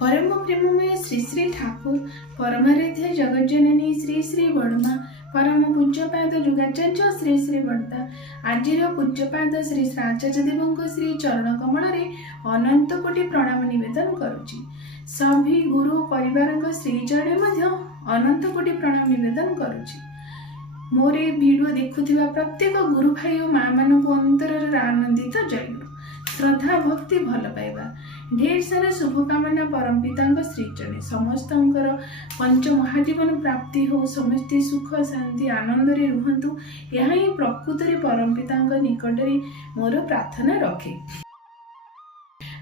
परम प्रेममय श्री श्री ठाकुर परमाराध्य जगज्जननी श्री श्री बड़मा परम पूज्यपाद जुगाचार्य श्री श्री बड़दा आजिर पूज्यपाद श्री आचार्य देव श्री चरण कमल अनंत कोटि प्रणाम निवेदन करुछि। सभी गुरु परिवार श्री चरण अनंत कोटि प्रणाम निवेदन करुछि। मोर ए वीडियो देखुथिबा प्रत्येक गुरु भाई और माँ मान अंतर आनंदित जय श्रद्धा भक्ति भल पाइबा ढेर सारा शुभकामना परम पिता श्रीचरण समस्त पंच महाजीवन प्राप्ति हो समस्ते सुख शांति आनंद रे रुहंतु यह ही प्रकृत रे परम पिता निकट रे मोर प्रार्थना रखे।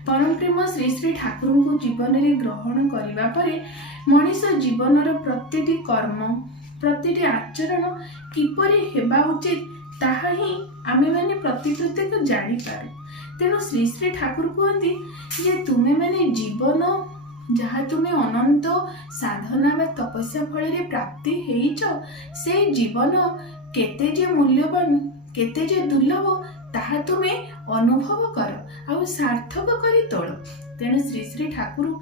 परम प्रेम श्री श्री ठाकुर को जीवन रे ग्रहण करिबा परे मनीष जीवनर प्रतिटी कर्म प्रतिटी आचरण किपरि हेबा उचित ताहा ही आमे माने प्रत्येक जानी पारू। तेणु श्री श्री ठाकुर कहती जे तुमे माने जीवन जहाँ तुम्हें अनंत साधना व तपस्या फल प्राप्ति हेइच से जीवन केते जे मूल्यवान केते जे दुर्लभ ताहा तुमे अनुभव कर आ सार्थक करी तोड़। तेणु श्री श्री ठाकुर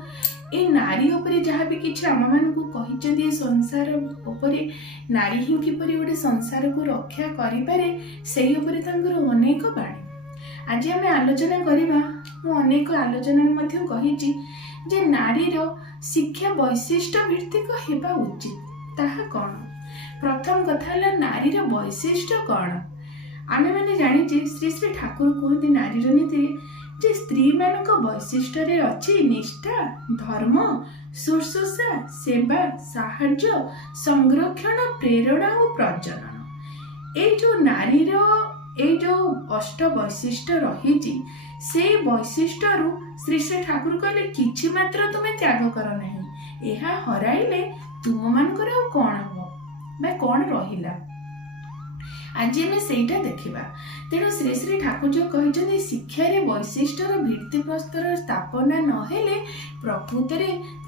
ए नारी उपरे जहाँ भी किछि आम मानकु कहिचंदी संसार उपरे नारी ही किपरि गोटे संसार को रक्षा करि पारे सेही उपरे तांकर अनेक बाणी आज आम आलोचना करवा। अनेक आलोचना कही जे नारीर शिक्षा वैशिष्ट भित्तिक हेबा उचित ताहा कौन। प्रथम कथा है नारीर वैशिष्ट कौन आमे माने जानिचे श्री श्री ठाकुर कहते नारीर नीति जे स्त्री मानक वैशिष्ट रे अछि निष्ठा धर्म शुश्रूषा सेवा साहाय्य संरक्षण प्रेरणा और प्रजनन ए जो नारीर ए जो अष्ट वैशिष्ट रही से वैशिष्ट श्री श्री ठाकुर कहले किछि मात्र तुम्हें त्याग कर नहीं यह हराइले तुम मानकर कौन हम बा कौन रहिला आज आम सेटा देखा। तेणु श्री श्री ठाकुर जो कहते शिक्षार वैशिष्टर भित्ति प्रस्तर स्थापना नहेले प्रकृत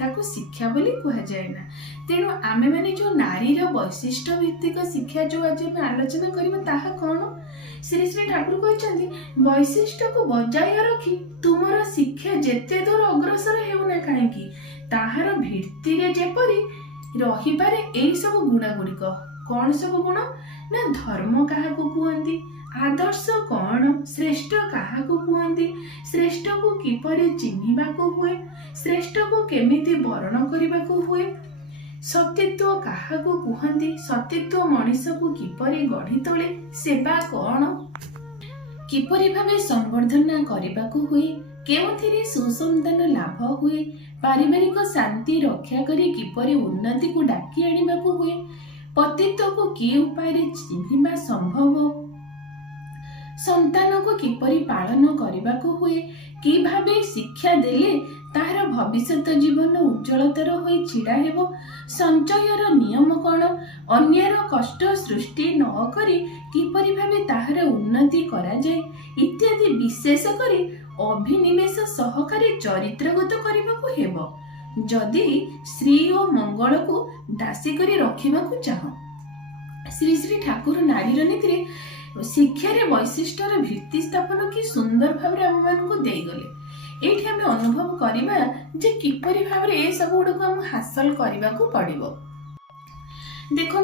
ताको शिक्षा बोली कहुए ना। तेणु आमे माने जो नारीर वैशिष्ट भित्तिक शिक्षा जो आज आम आलोचना करबा ताहा कौन श्री श्री ठाकुर कहते वैशिष्ट को बजाय रखी तुमर शिक्षा जेते दूर अग्रसर हेउना काहेकि ताहार भित्ति रे जेपरि रही पारे एई सब गुण गुड़िक कौन सब गुण ना धर्म क्या कहती आदर्श कौन श्रेष्ठ क्या कहती श्रेष्ठ को किपरि चिन्हिबा को हुए श्रेष्ठ को केमिति वर्ण करने को हुए सतीत्व क्या कहती सतीत्व मनीष को किपरि गढ़ी तोले सेवा कौन किपरि भावे संवर्धना करने को हुए केउथिरे सुसंतान लाभ हुए पारिवारिक शांति रक्षा करी किपरि उन्नति को डाकी आनिबा को हुए पतित्व को कि उपाय चिन्हिबा संभव संतान को किपरि पालन करने को हुए कि भावे शिक्षा देले तार भविष्यत जीवन उज्जवलतर होई छिड़ा हेबो संचयर नियम कौन अन्यर कष्ट सृष्टि न करी किपरि भावे ताहार उन्नति करा जाए इत्यादि विशेष करी अभिनिवेश सहकारी चरित्रगत करने को हेबो जदि श्री और मंगल को दासी करी रखिबा को चाह। श्री श्री ठाकुर नारीर नीति शिक्षार वैशिष्टर भित्ति स्थापन कि सुंदर भाव आम मान दे गले ये आम अनुभव करवा जे किपरि भाव ए सब गुड़क आम हासिल करने को पड़ो। देखो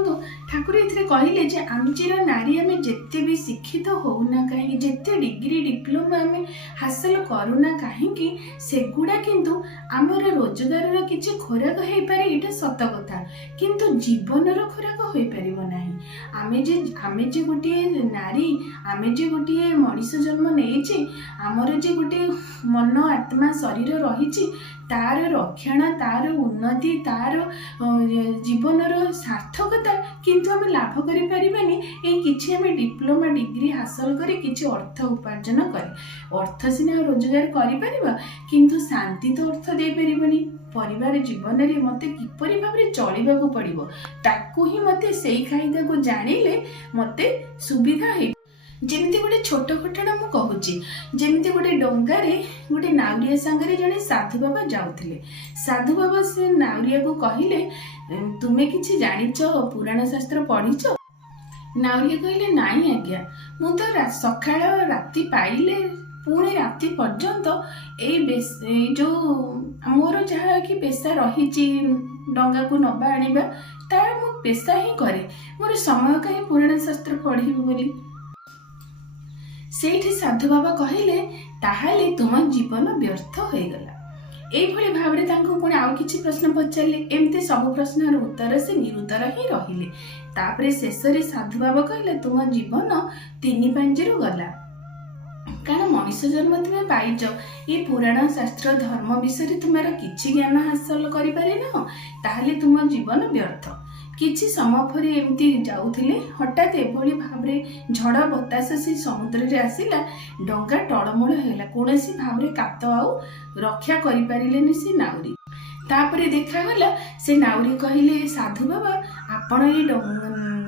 ठाकुर ये कहले जे आमचीर नारी आम जिते भी शिक्षित होना कहीं जिते डिग्री डिप्लोमा आम हासिल करूना कहीं सेगुड़ा किंतु आमर रोजगार किसी खोराक हो पारे ये सत कथा किंतु जीवनर खोराक हो पार ना आमे जे गोटे नारी आमे जे गोटे मनीष जन्म नहीं आमर जे गोटे मन आत्मा शरीर रही तार रक्षण तार उन्नति तार जीवनर सार्थकता किंतु आम लाभ करि परिबानी ए किछि आम डिप्लोमा डिग्री हासिल करी किछि अर्थ उपार्जन करी अर्थ सिना रोजगार करि परिबा किंतु शांति तो अर्थ दे परिबनी परिवार जीवन रे मते किपरि भाबरे चलिबा को पड़िबो ताकू ही मते सेई कायदा को जानिले मते सुविधा हे। जेमिति गोटे छोट घटना मु कहूची जेमिति गोटे डंगारे गोटे नाउरिया सांगरे जने साधु बाबा जाउथिले साधु बाबा से नाउरिया को कहिले तुमे किछि जानिच पुराण शास्त्र पढ़िच नाउरिया कहले नाई आज्ञा मु तो सकाळ राति पाइले पुणी राति पर्यंत जो ମୋର ଯାହା କି ପେଶା ରହିଛି ଡଙ୍ଗାକୁ ନବା ଆଣିବା, ତାହା ମୁଁ ପେଶା ହିଁ କରେ। ମୋର ସମୟ କାହିଁ ପୁରାଣ ଶାସ୍ତ୍ର ପଢ଼ିବି ବୋଲି। ସେଇଠି ସାଧୁ ବାବା କହିଲେ, ତାହେଲେ ତୁମ ଜୀବନ ବ୍ୟର୍ଥ ହୋଇଗଲା। ଏଇଭଳି ଭାବରେ ତାଙ୍କୁ ପୁଣି ଆଉ କିଛି ପ୍ରଶ୍ନ ପଚାରିଲେ। ଏମିତି ସବୁ ପ୍ରଶ୍ନର ଉତ୍ତର ସେ ନିରୁତ୍ତର ହିଁ ରହିଲେ। ତାପରେ ଶେଷରେ ସାଧୁ ବାବା କହିଲେ, ତୁମ ଜୀବନ 3 ପାଞ୍ଜିରୁ ଗଲା। କାରଣ ମଣିଷ ଜନ୍ମ ତୁମେ ପାଇଛ, ଏ ପୁରାଣ ଶାସ୍ତ୍ର ଧର୍ମ ବିଷୟରେ ତୁମର କିଛି ଜ୍ଞାନ ହାସଲ କରିପାରିନ, ତାହେଲେ ତୁମ ଜୀବନ ବ୍ୟର୍ଥ। କିଛି ସମୟ ପରେ ଏମିତି ଯାଉଥିଲେ, ହଠାତ୍ ଏଭଳି ଭାବରେ ଝଡ଼ ବତାସ ସେ ସମୁଦ୍ରରେ ଆସିଲା, ଡଙ୍ଗା ଟଳମଳ ହେଲା। କୌଣସି ଭାବରେ କାତ ଆଉ ରକ୍ଷା କରିପାରିଲେନି ସେ ନାଉରୀ। ତାପରେ ଦେଖାଗଲା, ସେ ନାଉରୀ କହିଲେ, ସାଧୁ ବାବା ଆପଣ ଏ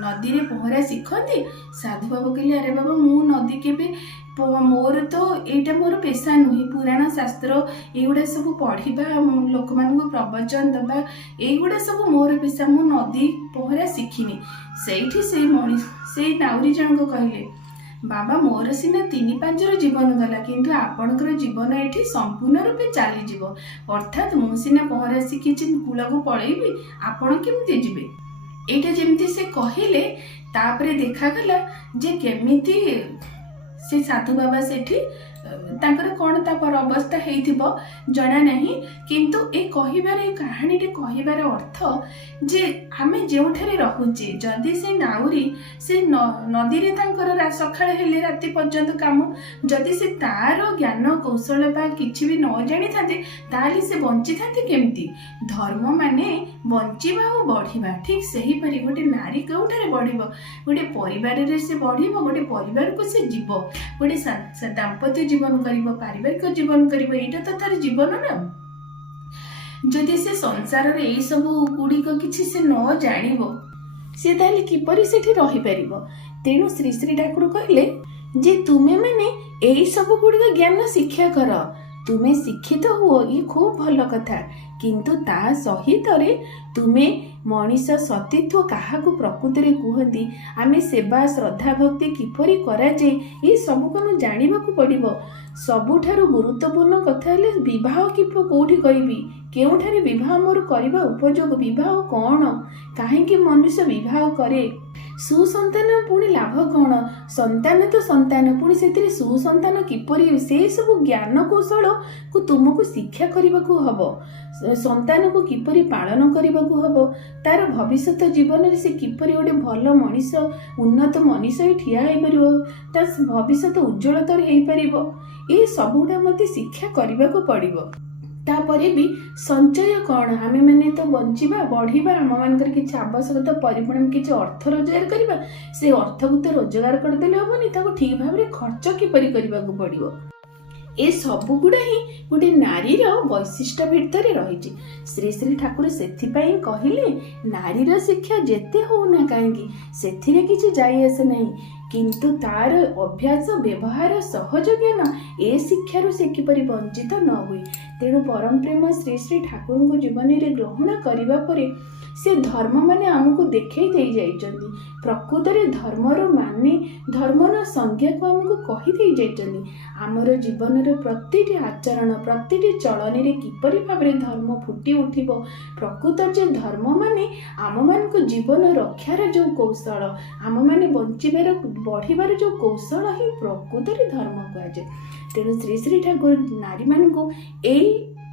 ନଦୀରେ ପହଁରା ଶିଖନ୍ତି? ସାଧୁ ବାବା କହିଲେ, ଆରେ ବାବା ମୁଁ ନଦୀ କେବେ, ମୋର ତ ଏଇଟା ମୋର ପେଶା ନୁହେଁ। ପୁରାଣ ଶାସ୍ତ୍ର ଏଇଗୁଡ଼ା ସବୁ ପଢ଼ିବା, ଲୋକମାନଙ୍କୁ ପ୍ରବଚନ ଦେବା, ଏଇଗୁଡ଼ା ସବୁ ମୋର ପେଶା। ମୁଁ ନଦୀ ପହଁରା ଶିଖିନି। ସେଇଠି ସେଇ ନାଉରୀ ଜଣକ କହିଲେ, ବାବା ମୋର ସିନା 3 ପାଞ୍ଜିର ଜୀବନ ଗଲା, କିନ୍ତୁ ଆପଣଙ୍କର ଜୀବନ ଏଠି ସମ୍ପୂର୍ଣ୍ଣ ରୂପେ ଚାଲିଯିବ। ଅର୍ଥାତ୍ ମୁଁ ସିନା ପହଁରା ଶିଖିଛି, କୂଳକୁ ପଳେଇବି, ଆପଣ କେମିତି ଯିବେ? ଏଇଟା ଯେମିତି ସେ କହିଲେ, ତାପରେ ଦେଖାଗଲା ଯେ କେମିତି ସେ ସାଧୁ ବାବା ସେଠି ତାଙ୍କର କ'ଣ ତାପରେ ଅବସ୍ଥା ହେଇଥିବ ଜଣା ନାହିଁ। କିନ୍ତୁ ଏ କାହାଣୀଟି କହିବାର ଅର୍ଥ ଯେ ଆମେ ଯେଉଁଠାରେ ରହୁଛେ, ଯଦି ସେ ନାଉରୀ ସେ ନଦୀରେ ତାଙ୍କର ସକାଳ ହେଲେ ରାତି ପର୍ଯ୍ୟନ୍ତ କାମ, ଯଦି ସେ ତାର ଜ୍ଞାନ କୌଶଳ ବା କିଛି ବି ନ ଜାଣିଥାନ୍ତେ, ତାହେଲେ ସେ ବଞ୍ଚିଥାନ୍ତେ କେମିତି? ଧର୍ମ ମାନେ ବଞ୍ଚିବା ଆଉ ବଢ଼ିବା। ଠିକ୍ ସେହିପରି ଗୋଟେ ନାରୀ କେଉଁଠାରେ ବଢ଼ିବ? ଗୋଟେ ପରିବାରରେ ସେ ବଢ଼ିବ, ଗୋଟେ ପରିବାରକୁ ସେ ଯିବ, ଗୋଟେ ଦାମ୍ପତ୍ୟ ଜୀବନ କରିବ, ପାରିବାରିକ ଜୀବନ କରିବ। ଏଇଟା ତ ତାର ଜୀବନ ନା। ଯଦି ସେ ସଂସାରରେ ଏଇ ସବୁ ଗୁଡ଼ିକ କିଛି ସେ ନ ଜାଣିବ, ସେ ତାହେଲେ କିପରି ସେଠି ରହିପାରିବ? ତେଣୁ ଶ୍ରୀ ଶ୍ରୀ ଠାକୁର କହିଲେ ଯେ ତୁମେ ମାନେ ଏଇ ସବୁ ଗୁଡ଼ିକ ଜ୍ଞାନ ଶିକ୍ଷା କର, ତୁମେ ଶିକ୍ଷିତ ହୁଅ, ଇଏ ଖୁବ୍ ଭଲ କଥା। କିନ୍ତୁ ତା ସହିତରେ ତୁମେ ମଣିଷ ସତୀତ୍ୱ କାହାକୁ ପ୍ରକୃତିରେ କୁହନ୍ତି, ଆମେ ସେବା ଶ୍ରଦ୍ଧା ଭକ୍ତି କିପରି କରାଯାଏ, ଏ ସବୁକୁ ଆମେ ଜାଣିବାକୁ ପଡ଼ିବ। ସବୁଠାରୁ ଗୁରୁତ୍ୱପୂର୍ଣ୍ଣ କଥା ହେଲେ ବିବାହ କେଉଁଠି କରିବି, କେଉଁଠାରେ ବିବାହ ମୋର କରିବା ଉପଯୋଗ, ବିବାହ କ'ଣ, କାହିଁକି ମନୁଷ୍ୟ ବିବାହ କରେ, ସୁସନ୍ତାନ ପୁଣି ଲାଭ କ'ଣ, ସନ୍ତାନ ତ ସନ୍ତାନ, ପୁଣି ସେଥିରେ ସୁସନ୍ତାନ କିପରି, ସେଇ ସବୁ ଜ୍ଞାନ କୌଶଳକୁ ତୁମକୁ ଶିକ୍ଷା କରିବାକୁ ହବ। ସନ୍ତାନକୁ କିପରି ପାଳନ କରିବାକୁ ହବ, ତାର ଭବିଷ୍ୟତ ଜୀବନରେ ସେ କିପରି ଗୋଟେ ଭଲ ମଣିଷ, ଉନ୍ନତ ମଣିଷ ଠିଆ ହେଇପାରିବ, ତା ଭବିଷ୍ୟତ ଉଜ୍ଜ୍ୱଳତର ହେଇପାରିବ, ଏ ସବୁଗୁଡ଼ା ମୋତେ ଶିକ୍ଷା କରିବାକୁ ପଡ଼ିବ। ତାପରେ ବି ସଞ୍ଚୟ କ'ଣ, ଆମେମାନେ ତ ବଞ୍ଚିବା ବଢ଼ିବା, ଆମମାନଙ୍କର କିଛି ଆବଶ୍ୟକତା ପରିମାଣ କିଛି ଅର୍ଥ ରୋଜଗାର କରିବା, ସେ ଅର୍ଥକୁ ତ ରୋଜଗାର କରିଦେଲେ ହେବନି, ତାକୁ ଠିକ୍ ଭାବରେ ଖର୍ଚ୍ଚ କିପରି କରିବାକୁ ପଡ଼ିବ। ଏ ସବୁଗୁଡ଼ା ହିଁ ଗୋଟେ ନାରୀର ବୈଶିଷ୍ଟ୍ୟ ଭିତରେ ରହିଛି। ଶ୍ରୀ ଶ୍ରୀ ଠାକୁର ସେଥିପାଇଁ କହିଲେ, ନାରୀର ଶିକ୍ଷା ଯେତେ ହଉନା କାହିଁକି ସେଥିରେ କିଛି ଯାଇ ଆସେ ନାହିଁ, କିନ୍ତୁ ତାର ଅଭ୍ୟାସ ବ୍ୟବହାର ସହଜ ଜ୍ଞାନ, ଏ ଶିକ୍ଷାରୁ ସେ କିପରି ବଞ୍ଚିତ ନ ହୁଏ। ତେଣୁ ପରମ ପ୍ରେମ ଶ୍ରୀ ଶ୍ରୀ ଠାକୁରଙ୍କ ଜୀବନରେ ଗ୍ରହଣ କରିବା ପରେ ସେ ଧର୍ମ ମାନେ ଆମକୁ ଦେଖେଇ ଦେଇ ଯାଇଛନ୍ତି। ପ୍ରକୃତରେ ଧର୍ମର ସଂଜ୍ଞାକୁ ଆମକୁ କହିଦେଇ ଯାଇଛନ୍ତି। ଆମର ଜୀବନର ପ୍ରତିଟି ଆଚରଣ, ପ୍ରତିଟି ଚଳନୀରେ କିପରି ଭାବରେ ଧର୍ମ ଫୁଟି ଉଠିବ। ପ୍ରକୃତ ଯେ ଧର୍ମ ମାନେ ଆମମାନଙ୍କ ଜୀବନ ରକ୍ଷାର ଯେଉଁ କୌଶଳ, ଆମମାନେ ବଞ୍ଚିବାର ବଢ଼ିବାର ଯେଉଁ କୌଶଳ ହିଁ ପ୍ରକୃତରେ ଧର୍ମ କୁହାଯାଏ। ତେଣୁ ଶ୍ରୀ ଶ୍ରୀ ଠାକୁର ନାରୀମାନଙ୍କୁ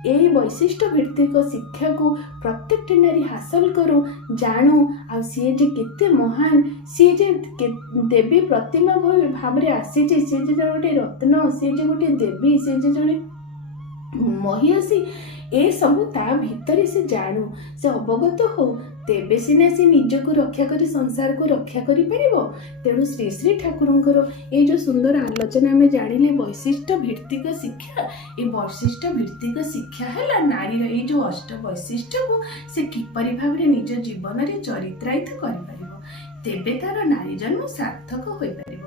ଏଇ ବୈଶିଷ୍ଟ୍ୟ ଭିତ୍ତିକ ଶିକ୍ଷାକୁ ପ୍ରତ୍ୟେକଟି ନାରୀ ହାସଲ କରୁ, ଜାଣୁ, ଆଉ ସିଏ ଯେ କେତେ ମହାନ, ସିଏ ଯେ ଦେବୀ ପ୍ରତିମା ଭାବରେ ଆସିଛି, ସିଏ ଯେ ଗୋଟେ ରତ୍ନ, ସିଏ ଯେ ଗୋଟେ ଦେବୀ, ସିଏ ଯେ ଜଣେ ମହିଷୀ, ଏସବୁ ତା ଭିତରେ ସେ ଜାଣୁ, ସେ ଅବଗତ ହଉ, ତେବେ ସିନା ସେ ନିଜକୁ ରକ୍ଷା କରି ସଂସାରକୁ ରକ୍ଷା କରିପାରିବ। ତେଣୁ ଶ୍ରୀ ଶ୍ରୀ ଠାକୁରଙ୍କର ଏଇ ଯେଉଁ ସୁନ୍ଦର ଆଲୋଚନା ଆମେ ଜାଣିଲେ ବୈଶିଷ୍ଟ୍ୟ ଭିତ୍ତିକ ଶିକ୍ଷା, ଏ ବୈଶିଷ୍ଟ୍ୟ ଭିତ୍ତିକ ଶିକ୍ଷା ହେଲା ନାରୀର ଏଇ ଯେଉଁ ଅଷ୍ଟ ବୈଶିଷ୍ଟ୍ୟକୁ ସେ କିପରି ଭାବରେ ନିଜ ଜୀବନରେ ଚରିତ୍ରାୟିତ କରିପାରିବ, ତେବେ ତାର ନାରୀ ଜନ୍ମ ସାର୍ଥକ ହୋଇପାରିବ।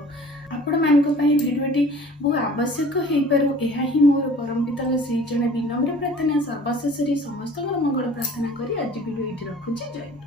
ଆପଣମାନଙ୍କ ପାଇଁ ଭିଡ଼ିଓଟି ବହୁ ଆବଶ୍ୟକ ହେଇପାରୁ, ଏହା ହିଁ ମୋର ପରମ ପିତାଙ୍କ ଶ୍ରୀ ଚରଣ ବିନମ୍ର ପ୍ରାର୍ଥନା। ସର୍ବଶେଷରେ ସମସ୍ତଙ୍କର ମଙ୍ଗଳ ପ୍ରାର୍ଥନା କରି ଆଜି ଭିଡ଼ିଓ ଏଇଠି ରଖୁଛି। ଜୟ।